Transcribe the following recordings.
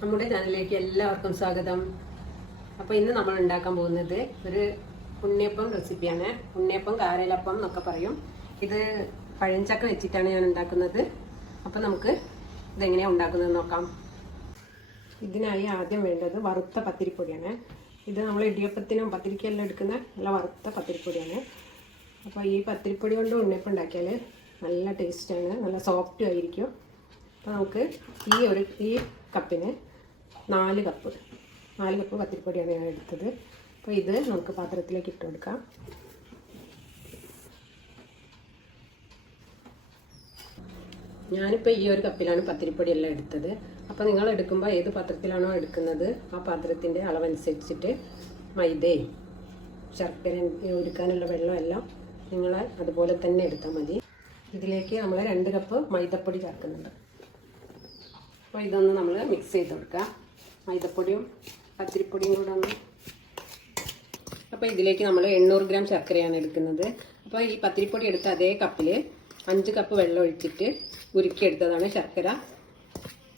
നമ്മുടെ ചാനലിലേക്ക് എല്ലാവർക്കും സ്വാഗതം. അപ്പോൾ ഇന്ന് നമ്മൾ ഉണ്ടാക്കാൻ പോകുന്നത് ഒരു ഉണ്ണിയപ്പം റെസിപ്പിയാണ്. ഉണ്ണിയപ്പം കാരലപ്പം എന്നൊക്കെ പറയും. ഇത് പഴഞ്ചക്ക വെച്ചിട്ടാണ് ഞാൻ ഉണ്ടാക്കുന്നത്. അപ്പോൾ നമുക്ക് ഇതെങ്ങനെയാണ് ഉണ്ടാക്കുന്നത് നോക്കാം. ഇതിനായി ആദ്യം വേണ്ടത് വറുത്ത പത്തിരിപ്പൊടിയാണ്. ഇത് നമ്മൾ ഇടിയപ്പത്തിനും പത്തിരിക്കെല്ലാം എടുക്കുന്ന നല്ല വറുത്ത പത്തിരിപ്പൊടിയാണ്. അപ്പോൾ ഈ പത്തിരിപ്പൊടി കൊണ്ട് ഉണ്ണിയപ്പം ഉണ്ടാക്കിയാൽ നല്ല ടേസ്റ്റാണ് നല്ല സോഫ്റ്റും ആയിരിക്കും. അപ്പോൾ നമുക്ക് ഈ ഒരു ഈ കപ്പിന് നാല് കപ്പ്. നാല് കപ്പ് പത്തിരിപ്പൊടിയാണ് ഞാൻ എടുത്തത്. അപ്പോൾ ഇത് നമുക്ക് പാത്രത്തിലേക്ക് ഇട്ട് കൊടുക്കാം. ഞാനിപ്പോൾ ഈ ഒരു കപ്പിലാണ് പത്തിരിപ്പൊടി എല്ലാം എടുത്തത്. അപ്പോൾ നിങ്ങൾ എടുക്കുമ്പോൾ ഏത് പാത്രത്തിലാണോ എടുക്കുന്നത് ആ പാത്രത്തിന്റെ അളവനുസരിച്ചിട്ട് മൈദയും ശർക്കര ഒരുക്കാനുള്ള വെള്ളം എല്ലാം നിങ്ങൾ അതുപോലെ തന്നെ എടുത്താൽ മതി. ഇതിലേക്ക് നമ്മൾ രണ്ട് കപ്പ് മൈദപ്പൊടി ചേർക്കുന്നുണ്ട്. അപ്പോൾ ഇതൊന്ന് നമ്മൾ മിക്സ് ചെയ്ത് കൊടുക്കുക മൈദപ്പൊടിയും പത്തിരിപ്പൊടിയും കൂടെ ഒന്ന്. അപ്പോൾ ഇതിലേക്ക് നമ്മൾ എണ്ണൂറ് ഗ്രാം ശർക്കരയാണ് എടുക്കുന്നത്. അപ്പോൾ ഈ പത്തിരിപ്പൊടി എടുത്ത അതേ കപ്പിൽ അഞ്ച് കപ്പ് വെള്ളം ഒഴിച്ചിട്ട് ഉരുക്കിയെടുത്തതാണ് ശർക്കര.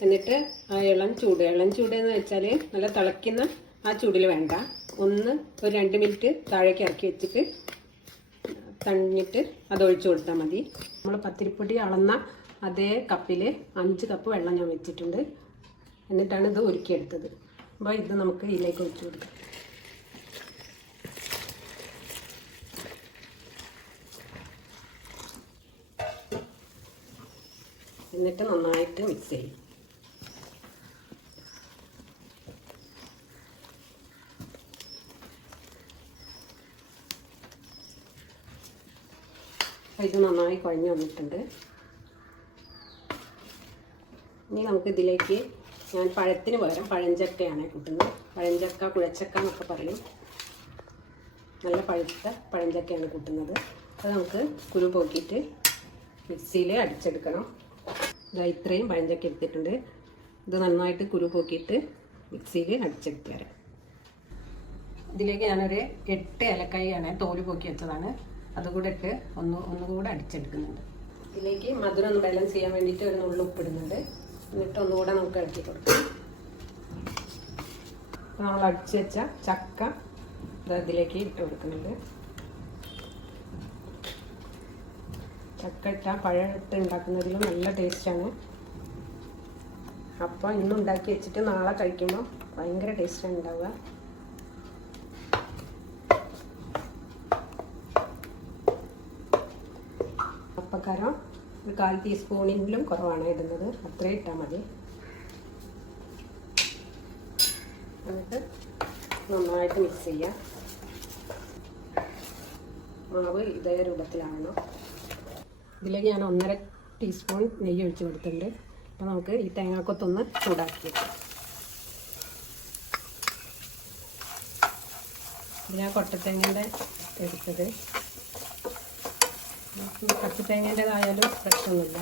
എന്നിട്ട് ആ ഇളം ചൂട് ഇളം ചൂട് എന്ന് വെച്ചാൽ നല്ല തിളയ്ക്കുന്ന ആ ചൂടിൽ വേണ്ട. ഒന്ന് ഒരു രണ്ട് മിനിറ്റ് താഴേക്ക് ഇറക്കി വെച്ചിട്ട് തണിഞ്ഞിട്ട് അത് ഒഴിച്ചു കൊടുത്താൽ മതി. നമ്മൾ പത്തിരിപ്പൊടി അളന്ന അതേ കപ്പിൽ അഞ്ച് കപ്പ് വെള്ളം ഞാൻ വെച്ചിട്ടുണ്ട്. എന്നിട്ടാണ് ഇത് ഒരുക്കിയെടുത്തത്. അപ്പോൾ ഇത് നമുക്ക് ഇതിലേക്ക് ഒഴിച്ചു കൊടുക്കാം. എന്നിട്ട് നന്നായിട്ട് മിക്സ് ചെയ്യും. ഇത് നന്നായി കുഴഞ്ഞു വന്നിട്ടുണ്ട്. ഇനി നമുക്ക് ഇതിലേക്ക് ഞാൻ പഴത്തിന് പകരം പഴഞ്ചക്കയാണ് കൂട്ടുന്നത് പഴഞ്ചക്ക കുഴച്ചക്ക എന്നൊക്കെ പറയും. നല്ല പഴുത്ത പഴഞ്ചക്കയാണ് കൂട്ടുന്നത്. അത് നമുക്ക് കുരു പോക്കിയിട്ട് മിക്സിയിൽ അടിച്ചെടുക്കണം. ഇതാ ഇത്രയും പഴഞ്ചക്ക എടുത്തിട്ടുണ്ട്. ഇത് നന്നായിട്ട് കുരു പോക്കിയിട്ട് മിക്സിയിൽ അടിച്ചെടുത്ത് വരാം. ഇതിലേക്ക് ഞാനൊരു എട്ട് ഇലക്കായാണ് തോൽ പോക്കി വെച്ചതാണ്. അതുകൂടെ ഇട്ട് ഒന്ന് ഒന്നുകൂടെ അടിച്ചെടുക്കുന്നുണ്ട്. ഇതിലേക്ക് മധുരം ഒന്ന് ബാലൻസ് ചെയ്യാൻ വേണ്ടിയിട്ട് ഒരു നുള്ളു ഉപ്പിടുന്നുണ്ട്. എന്നിട്ട് ഒന്നുകൂടെ നമുക്ക് ഇളക്കി കൊടുക്കാം. നമ്മൾ അടിച്ചു വെച്ച ചക്ക ഇത് ഇതിലേക്ക് ഇട്ട് കൊടുക്കുന്നുണ്ട്. ചക്ക ഇട്ട ഇട്ട് ഉണ്ടാക്കുന്നതിലും നല്ല ടേസ്റ്റാണ് അപ്പോൾ ഇന്ന് ഉണ്ടാക്കി വെച്ചിട്ട് നാളെ കഴിക്കുമ്പോൾ ഭയങ്കര ടേസ്റ്റാണ് ഉണ്ടാവുക. അപ്പക്കാരം ഒരു കാൽ ടീസ്പൂണിലും കുറവാണ് ഇടുന്നത്. അത്രയും ഇട്ടാൽ മതി. എന്നിട്ട് നന്നായിട്ട് മിക്സ് ചെയ്യാം. മാവ് ഇതേ രൂപത്തിലാണോ ഇതിലേക്ക് ഞാൻ ഒന്നര ടീസ്പൂൺ നെയ്യ് ഒഴിച്ച് കൊടുത്തിട്ടുണ്ട്. അപ്പോൾ നമുക്ക് ഈ തേങ്ങാക്കൊത്തൊന്ന് ചൂടാക്കി. ഞാൻ കൊട്ടത്തേങ്ങന്റെ എടുത്തത്. പച്ചത്തേങ്ങേന്റെതായാലും പ്രശ്നമൊന്നുമില്ല.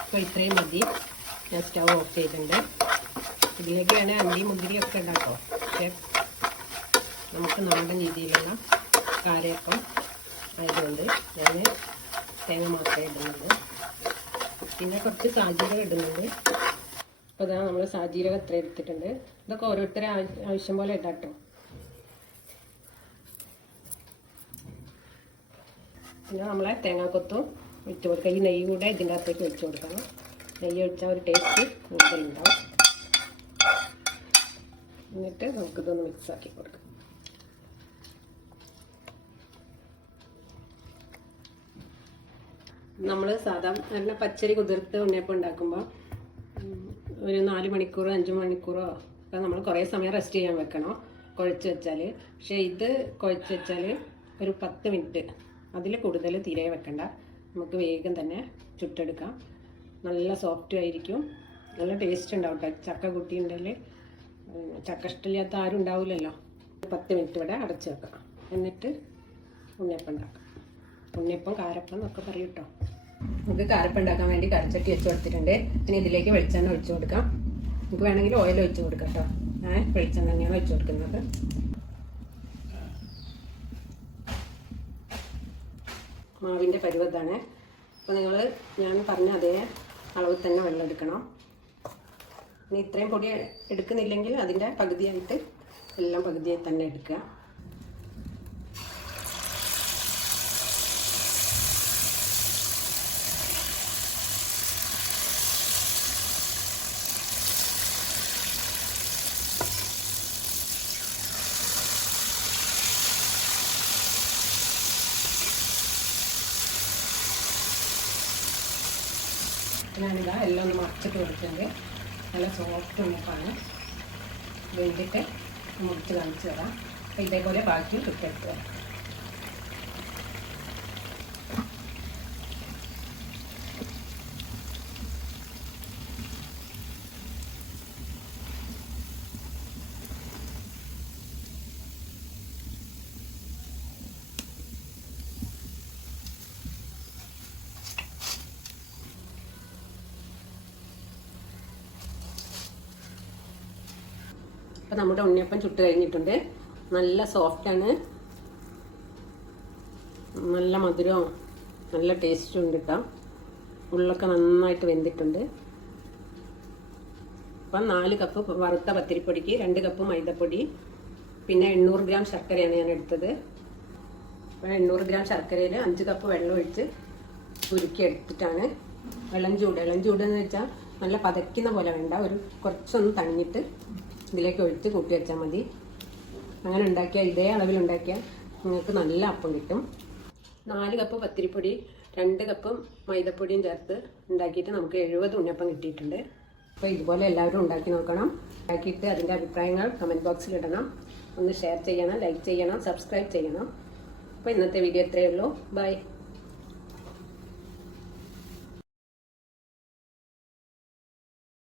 അപ്പോൾ ഇത്രയും മതി. ഞാൻ സ്റ്റവ് ഓഫ് ചെയ്തിട്ടുണ്ട്. ഇതിലേക്ക് വേണേൽ അണ്ടി മുന്തിരിയൊക്കെ ഉണ്ടാക്കാം. പക്ഷേ നമുക്ക് നാടൻ രീതിയിലുള്ള കാരയപ്പം ആയതുകൊണ്ട് ഞാൻ തേങ്ങ മാത്രമേ ഇടുന്നുള്ളൂ. പിന്നെ കുറച്ച് സാജീരകം ഇടുന്നുണ്ട്. അപ്പോൾ ഇതാ നമ്മൾ സാജീരകം എത്ര എടുത്തിട്ടുണ്ട്. ഇതൊക്കെ ഓരോരുത്തരെ ആവശ്യം പോലെ ഇടാട്ടോ. പിന്നെ നമ്മളെ തേങ്ങാക്കൊത്തും വെച്ച് കൊടുക്കുക. ഈ നെയ്യ് കൂടെ ഇതിന്റെ അകത്തേക്ക് വെച്ച് കൊടുക്കണം. നെയ്യ് ഒഴിച്ചാൽ ഒരു ടേസ്റ്റ് കൂടുതലുണ്ടാവും എന്നിട്ട് നമുക്കിതൊന്ന് മിക്സ് ആക്കി കൊടുക്കാം. നമ്മൾ സാധാരണ പച്ചരി കുതിർത്ത് ഉണ്ണിയപ്പം ഉണ്ടാക്കുമ്പോൾ ഒരു നാല് മണിക്കൂറോ അഞ്ച് മണിക്കൂറോ ഒക്കെ നമ്മൾ കുറേ സമയം റെസ്റ്റ് ചെയ്യാൻ വെക്കണം. കുഴച്ച് വെച്ചാൽ പക്ഷേ ഇത് കുഴച്ച് വെച്ചാൽ ഒരു പത്ത് മിനിറ്റ് അതിൽ കൂടുതൽ തീരെ വെക്കണ്ട. നമുക്ക് വേഗം തന്നെ ചുട്ടെടുക്കാം. നല്ല സോഫ്റ്റ് ആയിരിക്കും. നല്ല ടേസ്റ്റ് ഉണ്ടാവും കേട്ടോ ചക്ക കുട്ടിയുണ്ടെങ്കിൽ ചക്ക ഇഷ്ടമില്ലാത്ത ആരും ഉണ്ടാവില്ലല്ലോ പത്ത് മിനിറ്റ് ഇവിടെ അടച്ച് വെക്കാം. എന്നിട്ട് ഉണ്ണിയപ്പം ഉണ്ടാക്കാം. ഉണ്ണിയപ്പം കാരപ്പം എന്നൊക്കെ പറയും കേട്ടോ നമുക്ക് കാരപ്പം ഉണ്ടാക്കാൻ വേണ്ടി കരച്ചട്ടി വെച്ച് കൊടുത്തിട്ടുണ്ട്. ഇനി ഇതിലേക്ക് വെളിച്ചെണ്ണ ഒഴിച്ചു കൊടുക്കാം. നമുക്ക് വേണമെങ്കിൽ ഓയിൽ ഒഴിച്ചു കൊടുക്കാം കേട്ടോ ഞാൻ വെളിച്ചെണ്ണ തന്നെയാണ് ഒഴിച്ചു കൊടുക്കുന്നത്. മാവിന്റെ പരുവത്താണ് അപ്പോൾ നിങ്ങൾ ഞാൻ പറഞ്ഞ അതേ അളവിൽ തന്നെ വെള്ളം എടുക്കണം. ഇനി ഇത്രയും പൊടി എടുക്കുന്നില്ലെങ്കിൽ അതിന്റെ പകുതിയായിട്ട് എല്ലാം പകുതിയായി തന്നെ എടുക്കുക. ഞാനിതാ എല്ലാം ഒന്ന് മറച്ചിട്ട് കൊടുക്കുന്നത് നല്ല സോഫ്റ്റ് മൂപ്പാണ് വേണ്ടിയിട്ട് മുറിച്ച് കാണിച്ചു തരാം. ഇതേപോലെ ബാക്കി ചുട്ടെടുത്ത് തരാം അപ്പോൾ നമ്മുടെ ഉണ്ണിയപ്പം ചുട്ട് കഴിഞ്ഞിട്ടുണ്ട്. നല്ല സോഫ്റ്റാണ് നല്ല മധുരവും നല്ല ടേസ്റ്റും ഉണ്ട് കേട്ടോ ഉള്ളൊക്കെ നന്നായിട്ട് വെന്തിട്ടുണ്ട്. അപ്പം നാല് കപ്പ് വറുത്ത പത്തിരിപ്പൊടിക്ക് രണ്ട് കപ്പ് മൈദപ്പൊടി പിന്നെ എണ്ണൂറ് ഗ്രാം ശർക്കരയാണ് ഞാൻ എടുത്തത്. അപ്പം എണ്ണൂറ് ഗ്രാം ശർക്കരയിൽ അഞ്ച് കപ്പ് വെള്ളം ഒഴിച്ച് ഉരുക്കി എടുത്തിട്ടാണ് ഇളം ചൂട് ഇളം ചൂട് എന്ന് വെച്ചാൽ നല്ല പതയ്ക്കുന്ന പോലെ വേണ്ട. ഒരു കുറച്ചൊന്ന് തണിഞ്ഞിട്ട് ഇതിലേക്ക് ഒഴിച്ച് കൂട്ടി വെച്ചാൽ മതി. അങ്ങനെ ഉണ്ടാക്കിയാൽ ഇതേ അളവിൽ ഉണ്ടാക്കിയാൽ നിങ്ങൾക്ക് നല്ല അപ്പം കിട്ടും. നാല് കപ്പ് പത്തിരിപ്പൊടി രണ്ട് കപ്പ് മൈദപ്പൊടിയും ചേർത്ത് ഉണ്ടാക്കിയിട്ട് നമുക്ക് എഴുപത് ഉണ്ണിയപ്പം കിട്ടിയിട്ടുണ്ട്. അപ്പോൾ ഇതുപോലെ എല്ലാവരും ഉണ്ടാക്കി നോക്കണം. ഉണ്ടാക്കിയിട്ട് അതിന്റെ അഭിപ്രായങ്ങൾ കമന്റ് ബോക്സിൽ ഇടണം. ഒന്ന് ഷെയർ ചെയ്യണം ലൈക്ക് ചെയ്യണം സബ്സ്ക്രൈബ് ചെയ്യണം. അപ്പോൾ ഇന്നത്തെ വീഡിയോ ഇത്രയേ ഉള്ളൂ. ബൈ